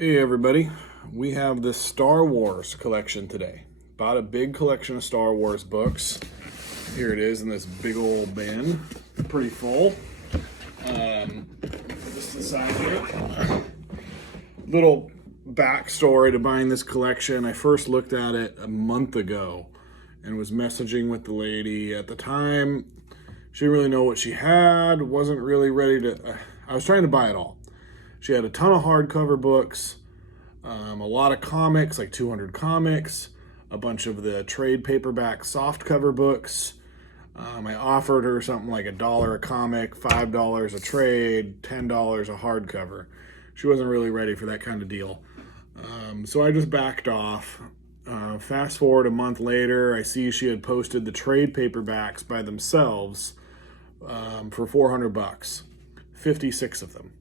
Hey everybody, we have this Star Wars collection today. Bought a big collection of Star Wars books. Here it is in this big old bin, pretty full. Just inside here. Little backstory to buying this collection. I first looked at it a month ago and was messaging with the lady at the time. She didn't really know what she had, wasn't really ready to. I was trying to buy it all. She had a ton of hardcover books, a lot of comics, like 200 comics, a bunch of the trade paperback softcover books. I offered her something like $1 a comic, $5 a trade, $10 a hardcover. She wasn't really ready for that kind of deal. So I just backed off. Fast forward a month later, I see she had posted the trade paperbacks by themselves for 400 bucks, 56 of them,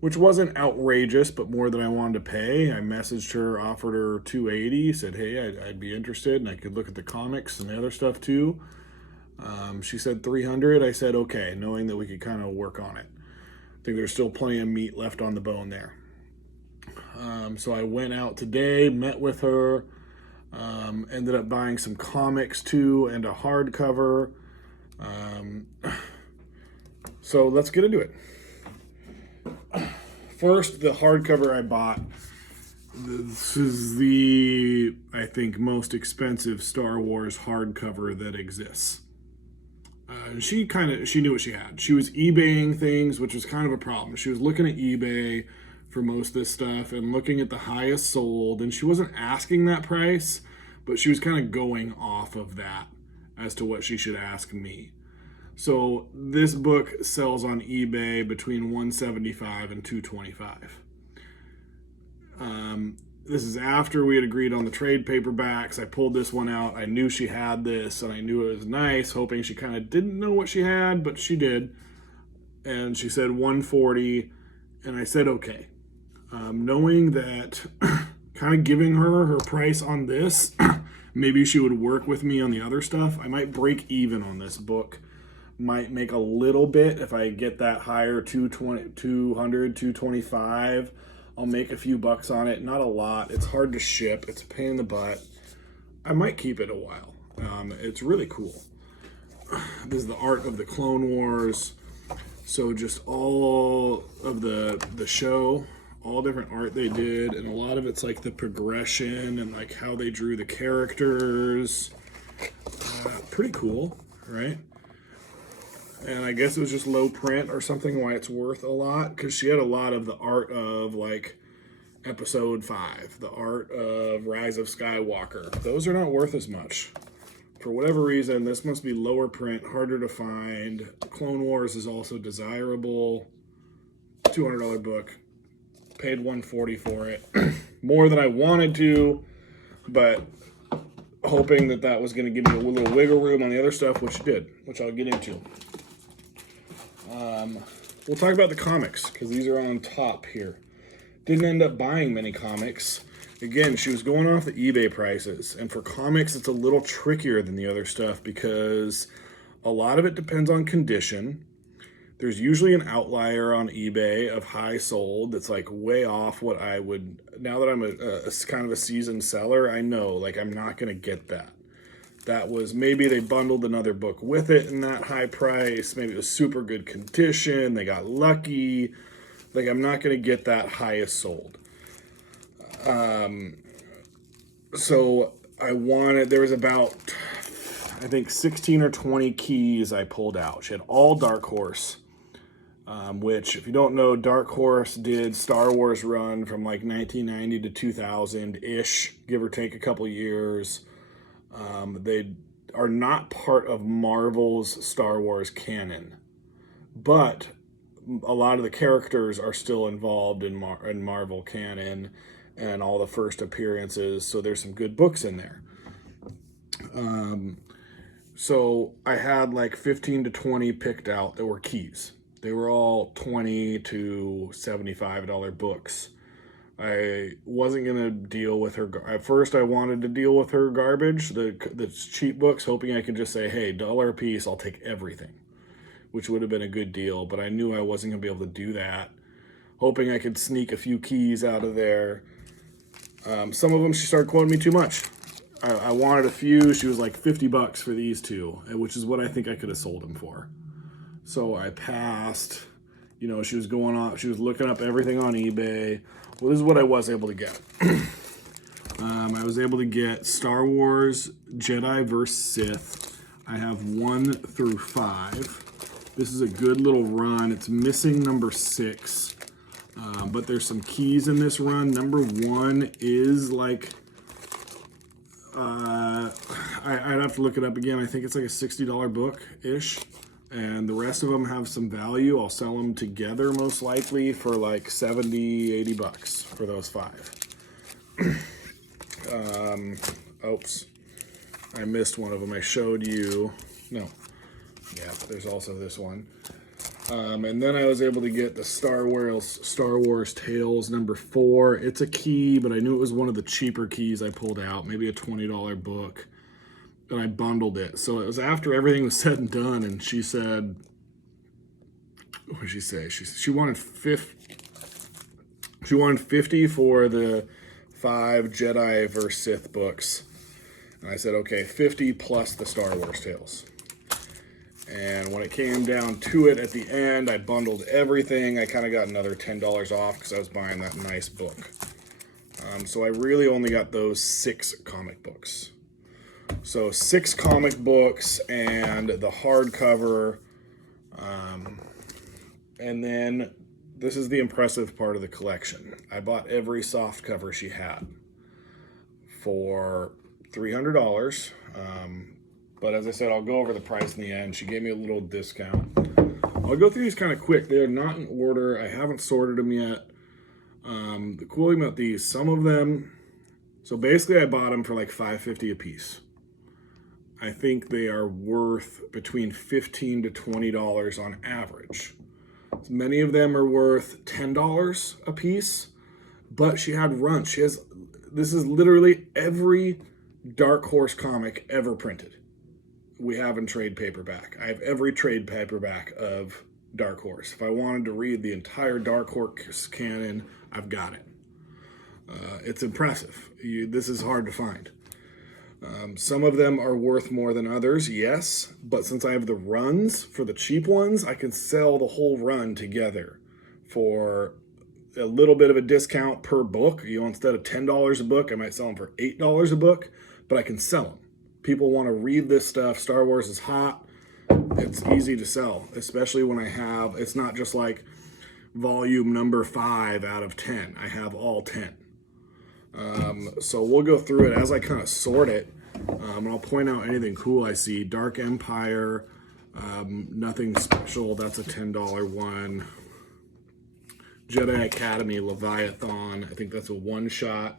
which wasn't outrageous, but more than I wanted to pay. I messaged her, offered her 280, said, hey, I'd be interested, and I could look at the comics and the other stuff too. She said 300. I said, okay, knowing that we could kind of work on it. I think there's still plenty of meat left on the bone there. So I went out today, met with her, ended up buying some comics too and a hardcover. So let's get into it. First, the hardcover I bought. This is the, I think, most expensive Star Wars hardcover that exists. She knew what she had. She was eBaying things, which was kind of a problem. She was looking at eBay for most of this stuff and looking at the highest sold, and she wasn't asking that price, but she was kind of going off of that as to what she should ask me. So this book sells on eBay between $175 and $225. This is after we had agreed on the trade paperbacks. I pulled this one out. I knew she had this, and I knew it was nice, hoping she kind of didn't know what she had, but she did. And she said 140, and I said okay. Knowing that, kind of giving her price on this, maybe she would work with me on the other stuff. I might break even on this book. Might make a little bit if I get that higher, 200, 225. I'll make a few bucks on it, not a lot. It's hard to ship. It's a pain in the butt. I might keep it a while. It's really cool. This is the art of the Clone Wars. So just all of the show, all different art they did, and a lot of it's like the progression and like how they drew the characters. Pretty cool, right? And I guess it was just low print or something why it's worth a lot, because she had a lot of the art of like episode 5, the art of Rise of Skywalker. Those are not worth as much. For whatever reason, this must be lower print, harder to find. Clone Wars is also desirable. $200 book. Paid $140 for it. More than I wanted to, but hoping that that was going to give me a little wiggle room on the other stuff, which it did, which I'll get into. We'll talk about the comics, because these are on top here. Didn't end up buying many comics. Again, she was going off the eBay prices, and for comics, it's a little trickier than the other stuff, because a lot of it depends on condition. There's usually an outlier on eBay of high sold that's like way off what I would, now that I'm a kind of a seasoned seller, I know, like, I'm not going to get that. That was, maybe they bundled another book with it in that high price. Maybe it was super good condition. They got lucky. Like, I'm not going to get that highest sold. So I wanted, there was about, I think 16 or 20 keys I pulled out. She had all Dark Horse, which, if you don't know, Dark Horse did Star Wars run from like 1990 to 2000-ish, give or take a couple years. They are not part of Marvel's Star Wars canon, but a lot of the characters are still involved in Marvel canon and all the first appearances, so there's some good books in there. So I had like 15 to 20 picked out that were keys. They were all $20 to $75 books. I wasn't going to deal with her. At first, I wanted to deal with her garbage, the cheap books, hoping I could just say, hey, $1 a piece, I'll take everything, which would have been a good deal. But I knew I wasn't going to be able to do that. hoping I could sneak a few keys out of there. Some of them she started quoting me too much. I wanted a few. She was like $50 for these two, which is what I think I could have sold them for. So I passed. You know, she was going on. She was looking up everything on eBay. Well, this is what I was able to get. I was able to get Star Wars Jedi vs. Sith. I have 1 through 5. This is a good little run. It's missing number 6. But there's some keys in this run. Number 1 is like, I'd have to look it up again. I think it's like a $60 book-ish. And the rest of them have some value. I'll sell them together most likely for like 70, $80 for those 5. Oops. I missed one of them. I showed you. No. Yeah, there's also this one. And then I was able to get the Star Wars Tales number 4. It's a key, but I knew it was one of the cheaper keys I pulled out, maybe a $20 book, and I bundled it. So it was after everything was said and done, and she said, what did she say? She wanted 50. She wanted 50 for the 5 Jedi vs. Sith books, and I said, okay, 50 plus the Star Wars Tales. And when it came down to it at the end, I bundled everything. I kind of got another $10 off because I was buying that nice book. So I really only got those 6 comic books. So 6 comic books and the hardcover. And then this is the impressive part of the collection. I bought every softcover she had for $300. But as I said, I'll go over the price in the end. She gave me a little discount. I'll go through these kind of quick. They are not in order. I haven't sorted them yet. The cool thing about these, some of them, so basically I bought them for like $5.50 a piece. I think they are worth between $15 to $20 on average. Many of them are worth $10 a piece, but she had runs. This is literally every Dark Horse comic ever printed. We have in trade paperback. I have every trade paperback of Dark Horse. If I wanted to read the entire Dark Horse canon, I've got it. It's impressive. This is hard to find. Some of them are worth more than others, yes, but since I have the runs for the cheap ones, I can sell the whole run together for a little bit of a discount per book. You know, instead of $10 a book, I might sell them for $8 a book, but I can sell them. People want to read this stuff. Star Wars is hot. It's easy to sell, especially when it's not just like volume number 5 out of 10. I have all 10. So we'll go through it as I kind of sort it. And I'll point out anything cool I see. Dark Empire, nothing special. That's a $10 one. Jedi Academy, Leviathan. I think that's a one-shot.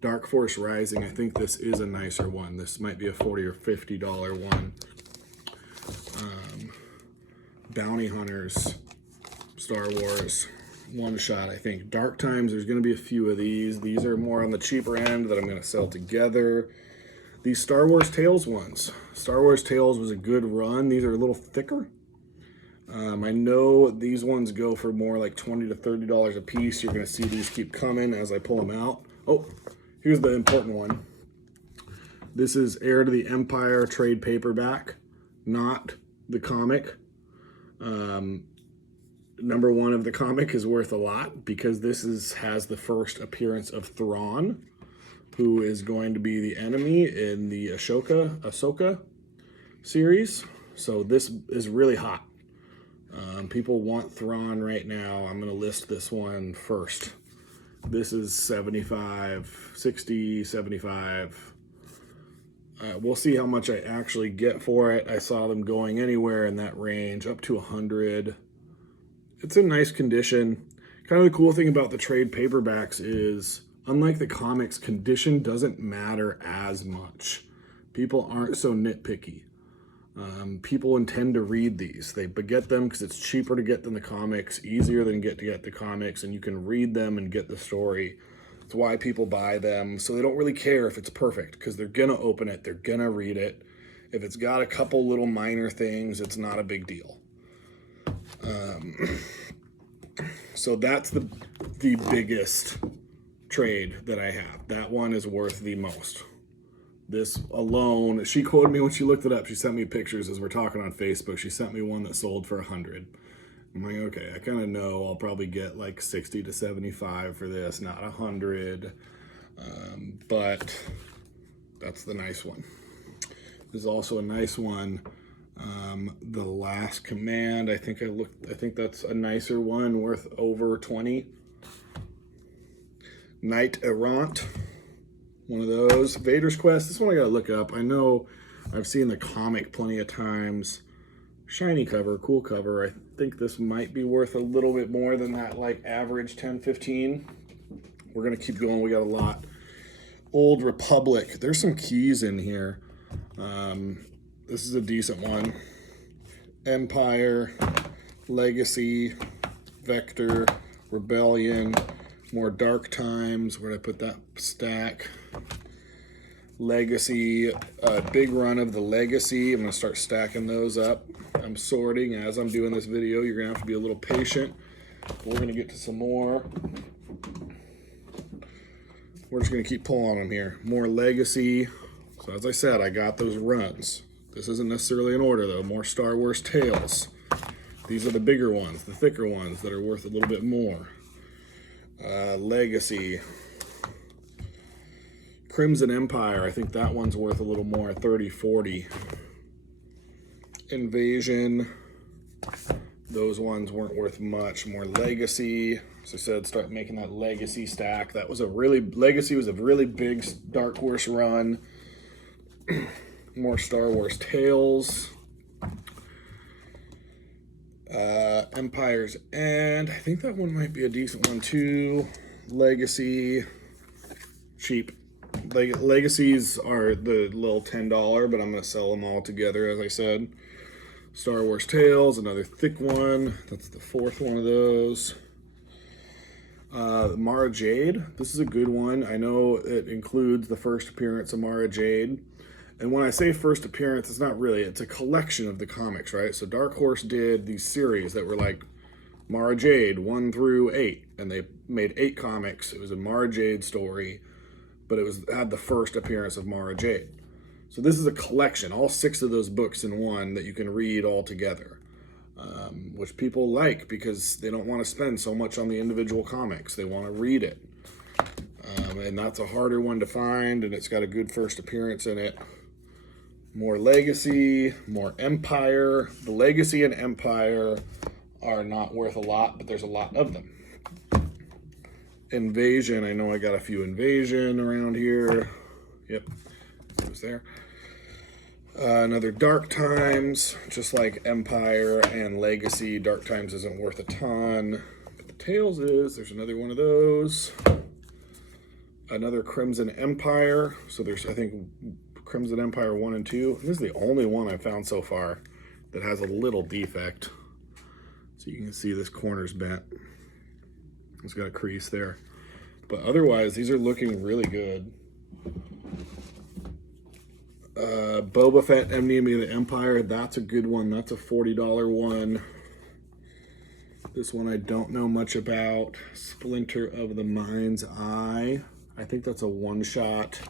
Dark Force Rising, I think this is a nicer one. This might be a $40 or $50 one. Bounty Hunters, Star Wars, one shot, I think. Dark Times, there's going to be a few of these. These are more on the cheaper end that I'm going to sell together. These Star Wars Tales ones. Star Wars Tales was a good run. These are a little thicker. I know these ones go for more like $20 to $30 a piece. You're going to see these keep coming as I pull them out. Oh, here's the important one. This is Heir to the Empire trade paperback, not the comic. Number 1 of the comic is worth a lot because this has the first appearance of Thrawn, who is going to be the enemy in the Ahsoka series. So this is really hot. People want Thrawn right now. I'm going to list this one first. This is 75, 60, 75. We'll see how much I actually get for it. I saw them going anywhere in that range, up to 100. It's in nice condition. Kind of the cool thing about the trade paperbacks is, unlike the comics, condition doesn't matter as much. People aren't so nitpicky. People intend to read these. They get them because it's cheaper to get than the comics, easier than to get the comics, and you can read them and get the story. It's why people buy them. So they don't really care if it's perfect because they're going to open it. They're going to read it. If it's got a couple little minor things, it's not a big deal. So that's the biggest trade that I have. That one is worth the most. This alone, she quoted me when she looked it up. She sent me pictures as we're talking on Facebook. She sent me one that sold for 100. I'm like, okay, I kind of know I'll probably get like 60 to 75 for this, not 100. But that's the nice one. There's also a nice one. The Last Command. I think that's a nicer one, worth over 20. Knight Errant. One of those. Vader's Quest. This one I gotta look up. I know I've seen the comic plenty of times. Shiny cover, cool cover. I think this might be worth a little bit more than that, like average 10, 15. We're gonna keep going. We got a lot. Old Republic. There's some keys in here. This is a decent one. Empire, Legacy, Vector, Rebellion, more Dark Times. Where'd I put that stack? Legacy, big run of the Legacy. I'm gonna start stacking those up. I'm sorting as I'm doing this video. You're gonna have to be a little patient. But we're gonna get to some more. We're just gonna keep pulling on them here. More Legacy. So as I said, I got those runs. This isn't necessarily in order though. More Star Wars Tales. These are the bigger ones, the thicker ones that are worth a little bit more. Legacy. Crimson Empire, I think that one's worth a little more, 30, 40. Invasion, those ones weren't worth much. More Legacy. As I said, start making that Legacy stack. Legacy was a really big Dark Horse run. More Star Wars Tales. Empire's End. I think that one might be a decent one too. Legacy. Cheap. Legacies are the little $10, but I'm going to sell them all together, as I said. Star Wars Tales, another thick one. That's the fourth one of those. Mara Jade. This is a good one. I know it includes the first appearance of Mara Jade. And when I say first appearance, it's not really. It's a collection of the comics, right? So Dark Horse did these series that were like Mara Jade 1 through 8. And they made 8 comics. It was a Mara Jade story. But it had the first appearance of Mara Jade. So this is a collection, all 6 of those books in one that you can read all together, which people like because they don't want to spend so much on the individual comics. They want to read it. And that's a harder one to find, and it's got a good first appearance in it. More Legacy, more Empire. The Legacy and Empire are not worth a lot, but there's a lot of them. Invasion, I know I got a few Invasion around here. Yep, it was there. Another Dark Times, just like Empire and Legacy. Dark Times isn't worth a ton, but the Tales is. There's another one of those. Another Crimson Empire. So there's, I think, Crimson Empire 1 and 2. This is the only one I've found so far that has a little defect. So you can see this corner's bent. It's got a crease there. But otherwise, these are looking really good. Boba Fett, Enemy of the Empire. That's a good one. That's a $40 one. This one I don't know much about. Splinter of the Mind's Eye. I think that's a one-shot.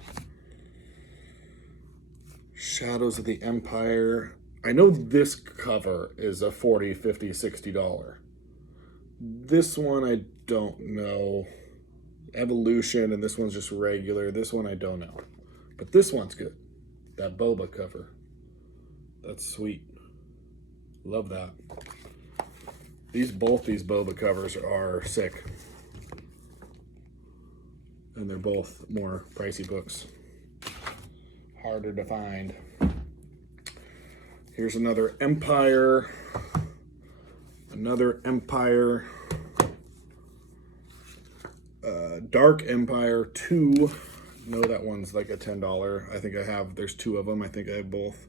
Shadows of the Empire. I know this cover is a $40, $50, $60. This one I don't know. Evolution, and this one's just regular. This one I don't know. But this one's good. That Boba cover. That's sweet. Love that. Both these Boba covers are sick. And they're both more pricey books. Harder to find. Here's another Empire. Another Empire. Dark Empire 2. No, that one's like a $10. I think there's 2 of them. I think I have both.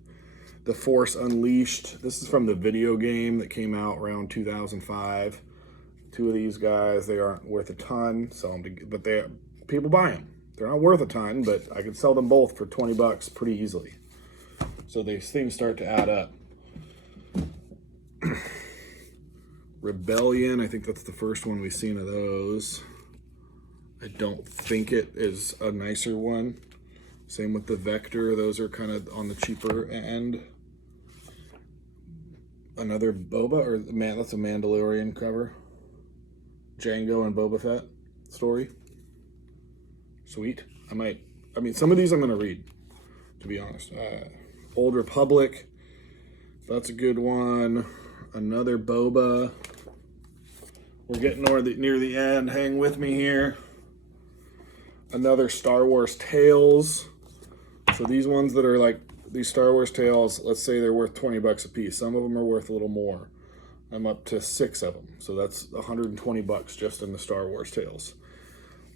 The Force Unleashed. This is from the video game that came out around 2005. 2 of these guys, they aren't worth a ton. But people buy them. They're not worth a ton, but I could sell them both for 20 bucks pretty easily. So these things start to add up. Rebellion, I think that's the first one we've seen of those. I don't think it is a nicer one. Same with the Vector, those are kind of on the cheaper end. Another Boba, or man, that's a Mandalorian cover. Jango and Boba Fett story. Sweet. I mean, some of these I'm going to read, to be honest. Old Republic, that's a good one. Another Boba. We're getting near the end. Hang with me here. Another Star Wars Tales. So these ones that are like these Star Wars Tales, let's say they're worth 20 bucks a piece. Some of them are worth a little more. I'm up to 6 of them. So that's 120 bucks just in the Star Wars Tales.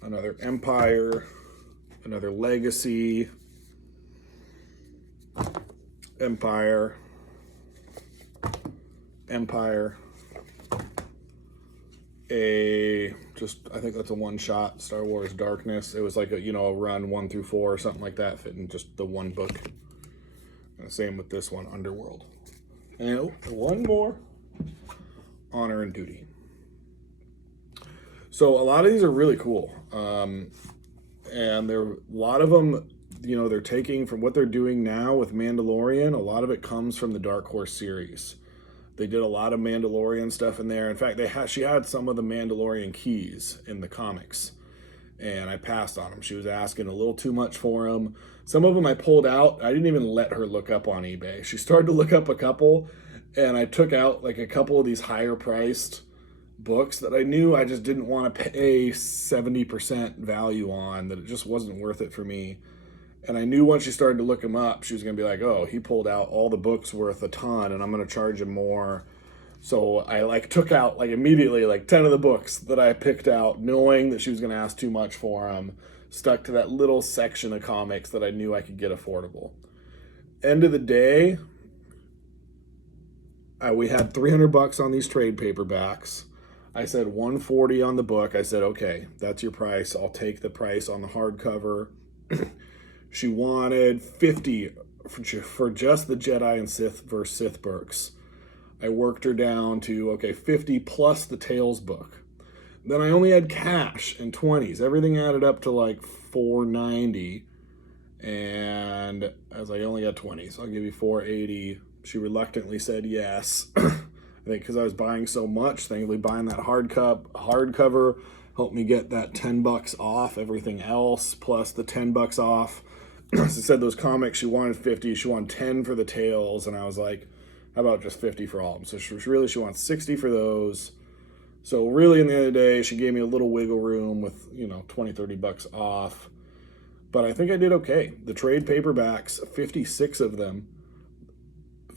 Another Empire, another Legacy, Empire, I think that's a one-shot Star Wars Darkness. It was like a run 1 through 4 or something like that, fitting just the one book. And same with this one, Underworld. And one more, Honor and Duty. So a lot of these are really cool. And a lot of them, they're taking from what they're doing now with Mandalorian. A lot of it comes from the Dark Horse series. They did a lot of Mandalorian stuff in there. In fact, she had some of the Mandalorian keys in the comics, and I passed on them. She was asking a little too much for them. Some of them I pulled out. I didn't even let her look up on eBay. She started to look up a couple, and I took out like a couple of these higher priced books that I knew I just didn't want to pay 70% value on, that it just wasn't worth it for me. And I knew once she started to look him up, she was going to be like, oh, he pulled out all the books worth a ton and I'm going to charge him more. So I took out immediately 10 of the books that I picked out, knowing that she was going to ask too much for them, stuck to that little section of comics that I knew I could get affordable. End of the day, we had 300 bucks on these trade paperbacks. I said 140 on the book. I said, okay, that's your price. I'll take the price on the hardcover. She wanted 50 for just the Jedi and Sith versus Sith books. I worked her down to, okay, 50 plus the Tales book. Then I only had cash and 20s. Everything added up to $490. And as I only got 20, so I'll give you $480. She reluctantly said yes. I think because I was buying so much, thankfully buying that hardcover helped me get that 10 bucks off everything else, plus the 10 bucks off. She said those comics, she wanted 50, she wanted 10 for the Tales, and I was like, how about just 50 for all of them? So she wants 60 for those. So really, in the end of the day, she gave me a little wiggle room with 20, 30 bucks off. But I think I did okay. The trade paperbacks, 56 of them,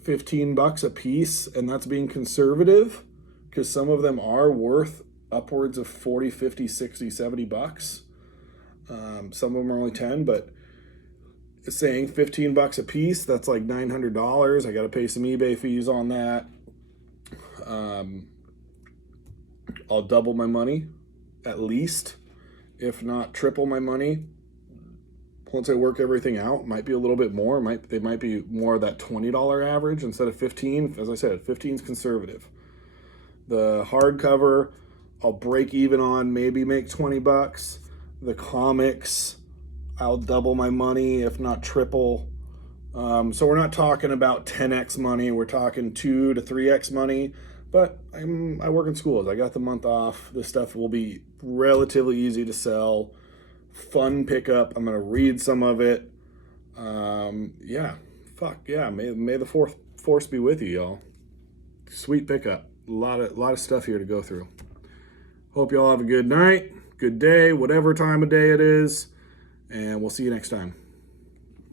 15 bucks a piece, and that's being conservative because some of them are worth upwards of 40, 50, 60, 70 bucks. Some of them are only 10, but it's saying 15 bucks a piece. That's like $900. I got to pay some eBay fees on that. I'll double my money at least, if not triple my money. Once I work everything out, might be a little bit more. They might be more of that $20 average instead of 15. As I said, 15 is conservative. The hardcover, I'll break even on, maybe make 20 bucks. The comics, I'll double my money, if not triple. So we're not talking about 10x money. We're talking 2 to 3x money. But I work in schools. I got the month off. This stuff will be relatively easy to sell. Fun pickup. I'm gonna read some of it. Yeah. Fuck yeah. May the force be with you, y'all. Sweet pickup. A lot of stuff here to go through. Hope y'all have a good night, good day, whatever time of day it is, and we'll see you next time.